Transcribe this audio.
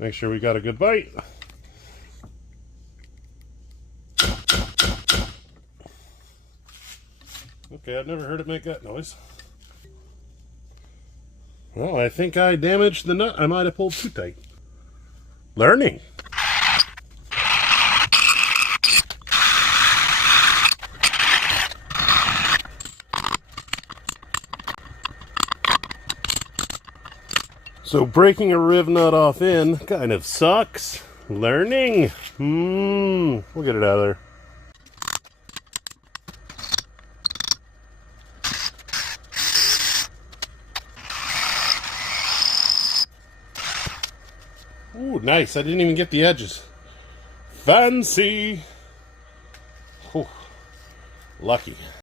Make sure we got a good bite. Okay, I've never heard it make that noise. Well, I think I damaged the nut. I might have pulled too tight. Learning. So breaking a Rivnut off in kind of sucks. Learning. We'll get it out of there. Ooh, nice. I didn't even get the edges. Fancy. Whew. Lucky.